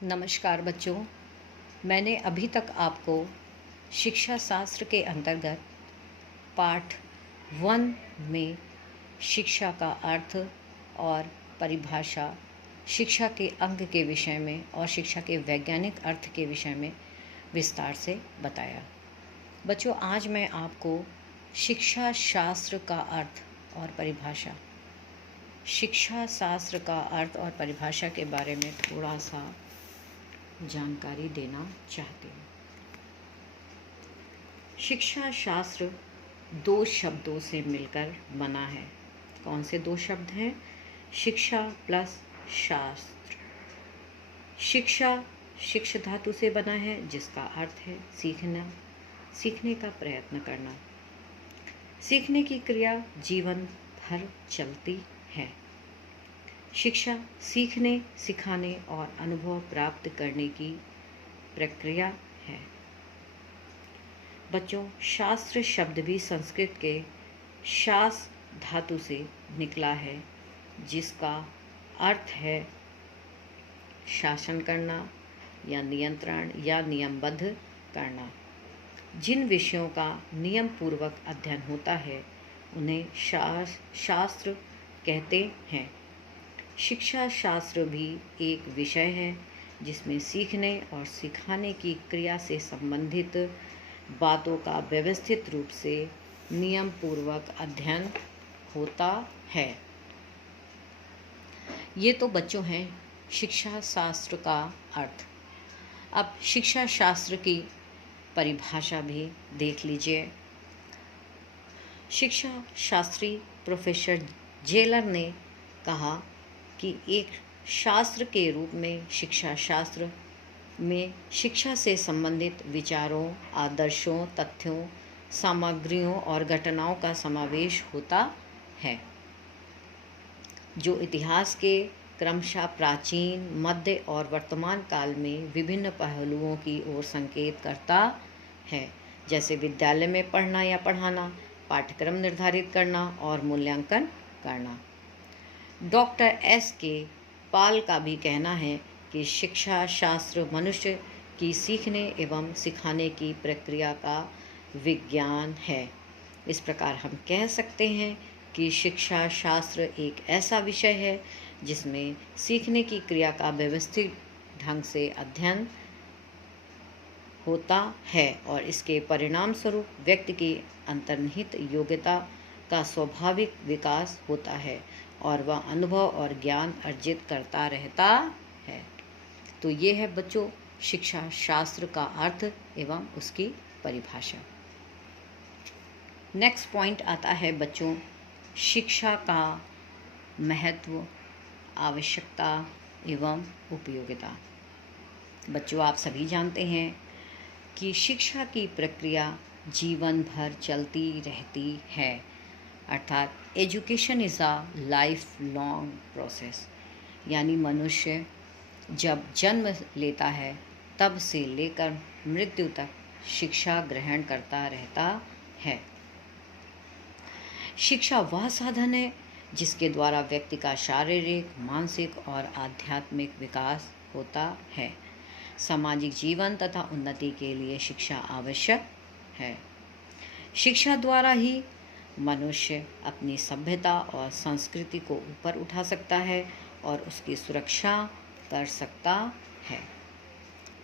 नमस्कार बच्चों। मैंने अभी तक आपको शिक्षा शास्त्र के अंतर्गत पाठ 1 में शिक्षा का अर्थ और परिभाषा, शिक्षा के अंग के विषय में और शिक्षा के वैज्ञानिक अर्थ के विषय में विस्तार से बताया। बच्चों, आज मैं आपको शिक्षा शास्त्र का अर्थ और परिभाषा, शिक्षा शास्त्र का अर्थ और परिभाषा के बारे में थोड़ा सा जानकारी देना चाहती हूँ। शिक्षा शास्त्र 2 शब्दों से मिलकर बना है। कौन से 2 शब्द हैं? शिक्षा प्लस शास्त्र। शिक्षा शिक्ष धातु से बना है, जिसका अर्थ है सीखना, सीखने का प्रयत्न करना। सीखने की क्रिया जीवन भर चलती है। शिक्षा सीखने, सिखाने और अनुभव प्राप्त करने की प्रक्रिया है। बच्चों, शास्त्र शब्द भी संस्कृत के शास धातु से निकला है, जिसका अर्थ है शासन करना या नियंत्रण या नियमबद्ध करना। जिन विषयों का नियम पूर्वक अध्ययन होता है उन्हें शास्त्र कहते हैं। शिक्षा शास्त्र भी एक विषय है जिसमें सीखने और सिखाने की क्रिया से संबंधित बातों का व्यवस्थित रूप से नियम पूर्वक अध्ययन होता है। ये तो बच्चों हैं शिक्षा शास्त्र का अर्थ। अब शिक्षा शास्त्र की परिभाषा भी देख लीजिए। शिक्षा शास्त्री प्रोफेसर जेलर ने कहा कि एक शास्त्र के रूप में शिक्षा शास्त्र में शिक्षा से संबंधित विचारों, आदर्शों, तथ्यों, सामग्रियों और घटनाओं का समावेश होता है, जो इतिहास के क्रमशः प्राचीन, मध्य और वर्तमान काल में विभिन्न पहलुओं की ओर संकेत करता है, जैसे विद्यालय में पढ़ना या पढ़ाना, पाठ्यक्रम निर्धारित करना और मूल्यांकन करना। Doctor S.K. पाल का भी कहना है कि शिक्षा शास्त्र मनुष्य की सीखने एवं सिखाने की प्रक्रिया का विज्ञान है। इस प्रकार हम कह सकते हैं कि शिक्षा शास्त्र एक ऐसा विषय है जिसमें सीखने की क्रिया का व्यवस्थित ढंग से अध्ययन होता है और इसके परिणाम स्वरूप व्यक्ति की अंतर्निहित योग्यता का स्वाभाविक विकास होता है और वह अनुभव और ज्ञान अर्जित करता रहता है। तो ये है बच्चों शिक्षा शास्त्र का अर्थ एवं उसकी परिभाषा। नेक्स्ट पॉइंट आता है बच्चों शिक्षा का महत्व, आवश्यकता एवं उपयोगिता। बच्चों, आप सभी जानते हैं कि शिक्षा की प्रक्रिया जीवन भर चलती रहती है, अर्थात education is a life long process. यानी मनुष्य जब जन्म लेता है तब से लेकर मृत्यु तक शिक्षा ग्रहण करता रहता है। शिक्षा वह साधन है जिसके द्वारा व्यक्ति का शारीरिक, मानसिक और आध्यात्मिक विकास होता है। सामाजिक जीवन तथा उन्नति के लिए शिक्षा आवश्यक है। शिक्षा द्वारा ही मनुष्य अपनी सभ्यता और संस्कृति को ऊपर उठा सकता है और उसकी सुरक्षा कर सकता है।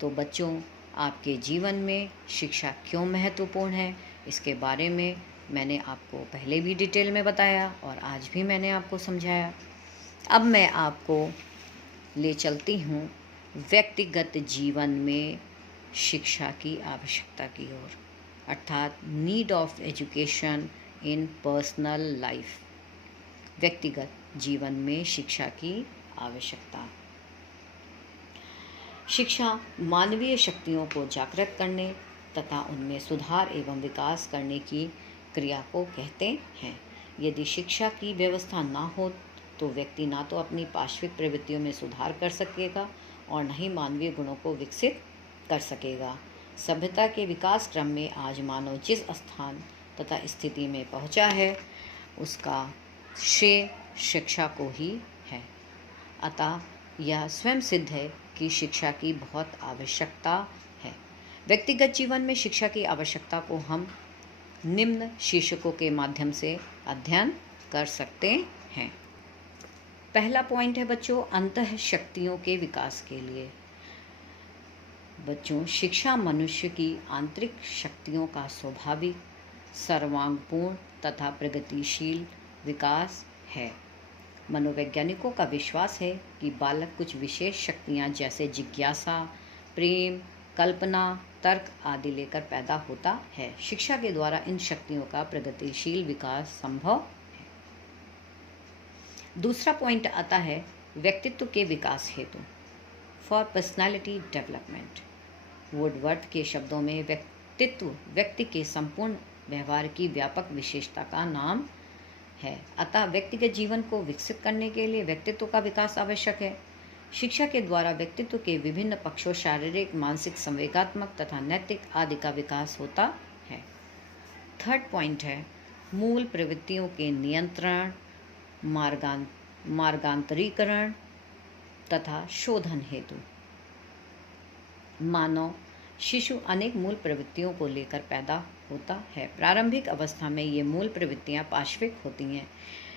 तो बच्चों, आपके जीवन में शिक्षा क्यों महत्वपूर्ण है, इसके बारे में मैंने आपको पहले भी डिटेल में बताया और आज भी मैंने आपको समझाया। अब मैं आपको ले चलती हूँ व्यक्तिगत जीवन में शिक्षा की आवश्यकता की ओर, अर्थात need of education in personal life. व्यक्तिगत जीवन में शिक्षा की आवश्यकता। शिक्षा मानवीय शक्तियों को जागृत करने तथा उनमें सुधार एवं विकास करने की क्रिया को कहते हैं। यदि शिक्षा की व्यवस्था ना हो तो व्यक्ति ना तो अपनी पार्श्विक प्रवृत्तियों में सुधार कर सकेगा और न ही मानवीय गुणों को विकसित कर सकेगा। सभ्यता के विकास क्रम में आज मानव जिस स्थान तथा स्थिति में पहुंचा है उसका श्रेय शिक्षा को ही है। अतः यह स्वयं सिद्ध है की शिक्षा की बहुत आवश्यकता है। व्यक्तिगत जीवन में शिक्षा की आवश्यकता को हम निम्न शीर्षकों के माध्यम से अध्ययन कर सकते हैं। पहला पॉइंट है बच्चों, अंतः शक्तियों के विकास के लिए। बच्चों, शिक्षा मनुष्य की आंतरिक शक्तियों का स्वाभाविक, सर्वांगपूर्ण तथा प्रगतिशील विकास है। मनोवैज्ञानिकों का विश्वास है कि बालक कुछ विशेष शक्तियाँ जैसे जिज्ञासा, प्रेम, कल्पना, तर्क आदि लेकर पैदा होता है। शिक्षा के द्वारा इन शक्तियों का प्रगतिशील विकास संभव है। दूसरा पॉइंट आता है व्यक्तित्व के विकास हेतु, फॉर पर्सनालिटी डेवलपमेंट। वुडवर्थ के शब्दों में व्यक्तित्व व्यक्ति के संपूर्ण व्यवहार की व्यापक विशेषता का नाम है। अतः व्यक्तिगत जीवन को विकसित करने के लिए व्यक्तित्व का विकास आवश्यक है। शिक्षा के द्वारा व्यक्तित्व के विभिन्न पक्षों शारीरिक, मानसिक, संवेगात्मक तथा नैतिक आदि का विकास होता है। थर्ड पॉइंट है मूल प्रवृत्तियों के नियंत्रण, मार्गांतरीकरण तथा शोधन हेतु। मानव शिशु अनेक मूल प्रवृत्तियों को लेकर पैदा होता है। प्रारंभिक अवस्था में ये मूल प्रवृत्तियां पाशविक होती हैं।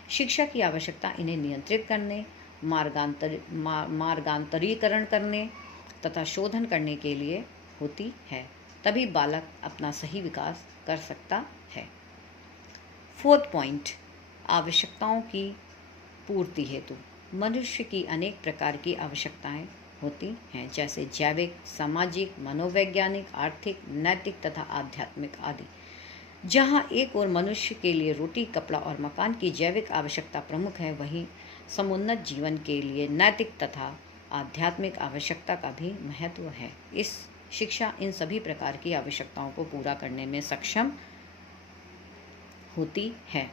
शिक्षा की आवश्यकता इन्हें नियंत्रित करने, मार्गांतरीकरण करने तथा शोधन करने के लिए होती है। तभी बालक अपना सही विकास कर सकता है। फोर्थ पॉइंट, आवश्यकताओं की पूर्ति हेतु। मनुष्य की अनेक प्रकार की आवश्यकताएं होती हैं, जैसे जैविक, सामाजिक, मनोवैज्ञानिक, आर्थिक, नैतिक तथा आध्यात्मिक आदि। जहाँ एक और मनुष्य के लिए रोटी, कपड़ा और मकान की जैविक आवश्यकता प्रमुख है, वहीं समुन्नत जीवन के लिए नैतिक तथा आध्यात्मिक आवश्यकता का भी महत्व है। इस शिक्षा इन सभी प्रकार की आवश्यकताओं को पूरा करने में सक्षम होती है।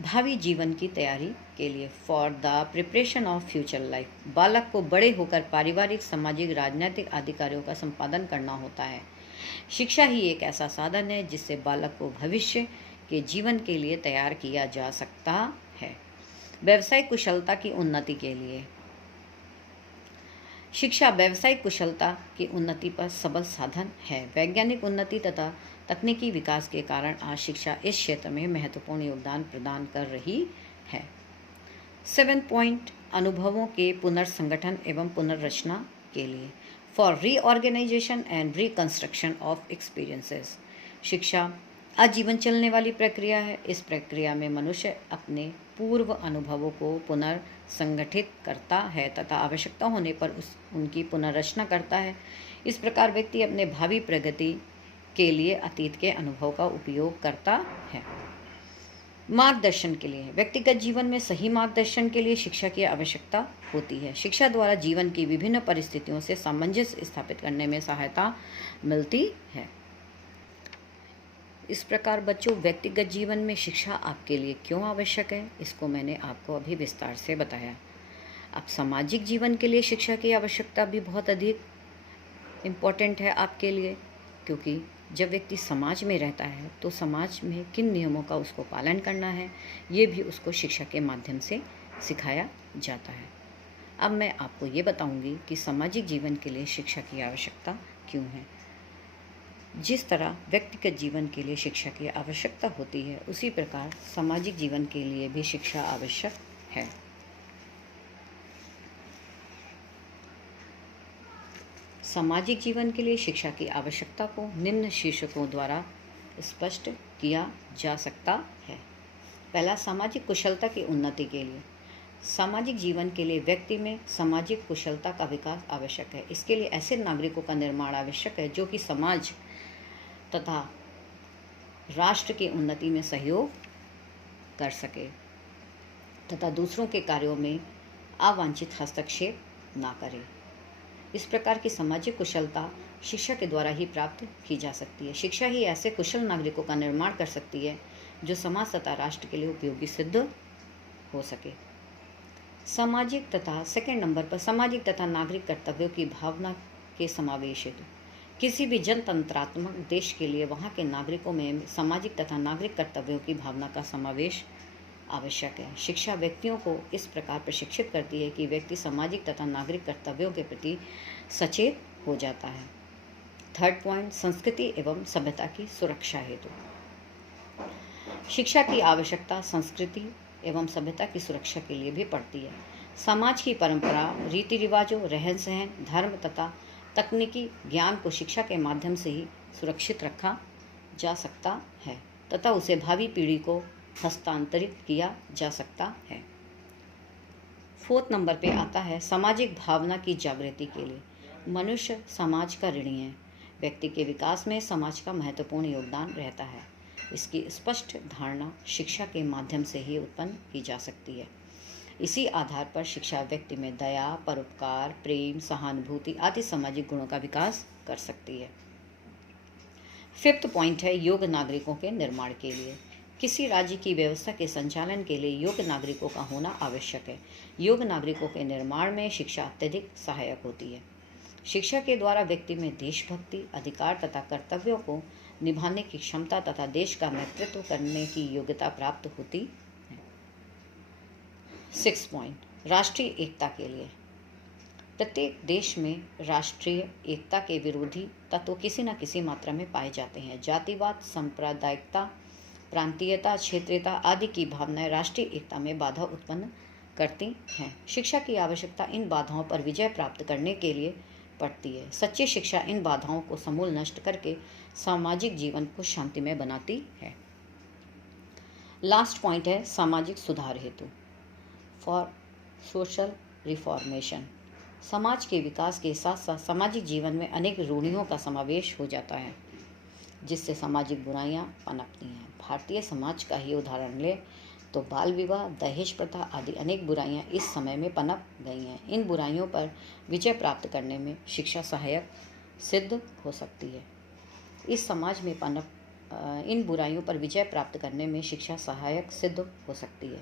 भावी जीवन की तैयारी के लिए, for the preparation of future life. बालक को बड़े होकर पारिवारिक, सामाजिक, राजनीतिक आदि कार्यों का संपादन करना होता है। शिक्षा ही एक ऐसा साधन है जिससे बालक को भविष्य के जीवन के लिए तैयार किया जा सकता है। व्यावसायिक कुशलता की उन्नति के लिए, शिक्षा व्यावसायिक कुशलता की उन्नति पर सबल साधन है। वैज्ञानिक उन्नति तथा तकनीकी विकास के कारण आज शिक्षा इस क्षेत्र में महत्वपूर्ण योगदान प्रदान कर रही है। 7 पॉइंट, अनुभवों के पुनर्संगठन एवं पुनर्रचना के लिए, for reorganisation and reconstruction of experiences. शिक्षा आजीवन चलने वाली प्रक्रिया है। इस प्रक्रिया में मनुष्य अपने पूर्व अनुभवों को पुनर्संगठित करता है तथा आवश्यकता होने पर उनकी पुनर्रचना करता है। इस प्रकार व्यक्ति अपने भावी प्रगति के लिए अतीत के अनुभव का उपयोग करता है। मार्गदर्शन के लिए, व्यक्तिगत जीवन में सही मार्गदर्शन के लिए शिक्षा की आवश्यकता होती है। शिक्षा द्वारा जीवन की विभिन्न परिस्थितियों से सामंजस्य स्थापित करने में सहायता मिलती है। इस प्रकार बच्चों, व्यक्तिगत जीवन में शिक्षा आपके लिए क्यों आवश्यक है, इसको मैंने आपको अभी विस्तार से बताया। अब सामाजिक जीवन के लिए शिक्षा की आवश्यकता भी बहुत अधिक इम्पोर्टेंट है आपके लिए, क्योंकि जब व्यक्ति समाज में रहता है तो समाज में किन नियमों का उसको पालन करना है, ये भी उसको शिक्षा के माध्यम से सिखाया जाता है। अब मैं आपको ये बताऊंगी कि सामाजिक जीवन के लिए शिक्षा की आवश्यकता क्यों है। जिस तरह व्यक्तिगत जीवन के लिए शिक्षा की आवश्यकता होती है, उसी प्रकार सामाजिक जीवन के लिए भी शिक्षा आवश्यक है। सामाजिक जीवन के लिए शिक्षा की आवश्यकता को निम्न शीर्षकों द्वारा स्पष्ट किया जा सकता है। पहला, सामाजिक कुशलता की उन्नति के लिए। सामाजिक जीवन के लिए व्यक्ति में सामाजिक कुशलता का विकास आवश्यक है। इसके लिए ऐसे नागरिकों का निर्माण आवश्यक है जो कि समाज तथा राष्ट्र की उन्नति में सहयोग कर सके तथा दूसरों के कार्यों में अवांछित हस्तक्षेप ना करे। इस प्रकार की सामाजिक कुशलता शिक्षा के द्वारा ही प्राप्त की जा सकती है। शिक्षा ही ऐसे कुशल नागरिकों का निर्माण कर सकती है जो समाज तथा राष्ट्र के लिए उपयोगी सिद्ध हो सके। सामाजिक तथा सेकंड नंबर पर सामाजिक तथा नागरिक कर्तव्यों की भावना के समावेश हेतु। किसी भी जनतंत्रात्मक देश के लिए वहाँ के नागरिकों में सामाजिक तथा नागरिक कर्तव्यों की भावना का समावेश आवश्यक है। शिक्षा व्यक्तियों को इस प्रकार प्रशिक्षित करती है कि व्यक्ति सामाजिक तथा नागरिक कर्तव्यों के प्रति सचेत हो जाता है। थर्ड पॉइंट, संस्कृति एवं सभ्यता की सुरक्षा हेतु। शिक्षा की आवश्यकता संस्कृति एवं सभ्यता की सुरक्षा के लिए भी पड़ती है। समाज की परंपरा, रीति रिवाजों, रहन सहन, धर्म तथा तकनीकी ज्ञान को शिक्षा के माध्यम से ही सुरक्षित रखा जा सकता है तथा उसे भावी पीढ़ी को हस्तांतरित किया जा सकता है। फोर्थ नंबर पे आता है सामाजिक भावना की जागृति के लिए। मनुष्य समाज का ऋणी है। व्यक्ति के विकास में समाज का महत्वपूर्ण योगदान रहता है। इसकी स्पष्ट धारणा शिक्षा के माध्यम से ही उत्पन्न की जा सकती है। इसी आधार पर शिक्षा व्यक्ति में दया, परोपकार, प्रेम, सहानुभूति आदि सामाजिक गुणों का विकास कर सकती है। फिफ्थ पॉइंट है योग्य नागरिकों के निर्माण के लिए। किसी राज्य की व्यवस्था के संचालन के लिए योग्य नागरिकों का होना आवश्यक है। योग्य नागरिकों के निर्माण में शिक्षा अत्यधिक सहायक होती है। शिक्षा के द्वारा व्यक्ति में देशभक्ति, अधिकार तथा कर्तव्यों को निभाने की क्षमता तथा देश का नेतृत्व करने की योग्यता प्राप्त होती है। सिक्स पॉइंट, राष्ट्रीय एकता के लिए। प्रत्येक देश में राष्ट्रीय एकता के विरोधी तत्व किसी न किसी मात्रा में पाए जाते हैं। जातिवाद, सांप्रदायिकता, प्रांतीयता, क्षेत्रीयता आदि की भावनाएं राष्ट्रीय एकता में बाधा उत्पन्न करती हैं। शिक्षा की आवश्यकता इन बाधाओं पर विजय प्राप्त करने के लिए पड़ती है। सच्ची शिक्षा इन बाधाओं को समूल नष्ट करके सामाजिक जीवन को शांतिमय बनाती है। लास्ट पॉइंट है सामाजिक सुधार हेतु, फॉर सोशल रिफॉर्मेशन। समाज के विकास के साथ साथ सामाजिक जीवन में अनेक रूढ़ियों का समावेश हो जाता है जिससे सामाजिक बुराइयां पनपती हैं। भारतीय समाज का ही उदाहरण लें तो बाल विवाह, दहेज प्रथा आदि अनेक बुराइयां इस समय में पनप गई हैं। इन बुराइयों पर विजय प्राप्त करने में शिक्षा सहायक सिद्ध हो सकती है। इस समाज में इन बुराइयों पर विजय प्राप्त करने में शिक्षा सहायक सिद्ध हो सकती है।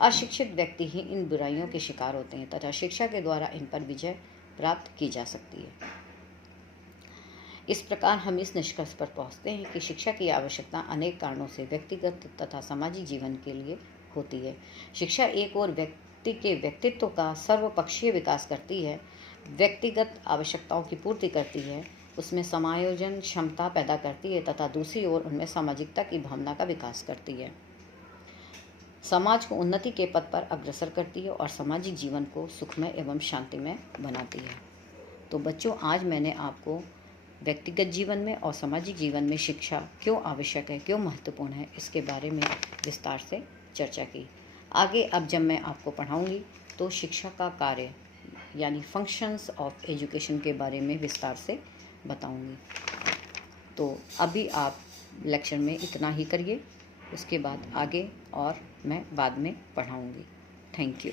अशिक्षित व्यक्ति ही इन बुराइयों के शिकार होते हैं तथा शिक्षा के द्वारा इन पर विजय प्राप्त की जा सकती है। इस प्रकार हम इस निष्कर्ष पर पहुंचते हैं कि शिक्षा की आवश्यकता अनेक कारणों से व्यक्तिगत तथा सामाजिक जीवन के लिए होती है। शिक्षा एक और व्यक्ति के व्यक्तित्व का सर्वपक्षीय विकास करती है, व्यक्तिगत आवश्यकताओं की पूर्ति करती है, उसमें समायोजन क्षमता पैदा करती है तथा दूसरी ओर उनमें सामाजिकता की भावना का विकास करती है। समाज को उन्नति के पथ पर अग्रसर करती है और सामाजिक जीवन को सुखमय एवं शांतिमय बनाती है। तो बच्चों, आज मैंने आपको व्यक्तिगत जीवन में और सामाजिक जीवन में शिक्षा क्यों आवश्यक है, क्यों महत्वपूर्ण है, इसके बारे में विस्तार से चर्चा की। आगे अब जब मैं आपको पढ़ाऊंगी तो शिक्षा का कार्य यानी फंक्शंस ऑफ एजुकेशन के बारे में विस्तार से बताऊंगी। तो अभी आप लेक्चर में इतना ही करिए, उसके बाद आगे और मैं बाद में पढ़ाऊंगी। Thank you.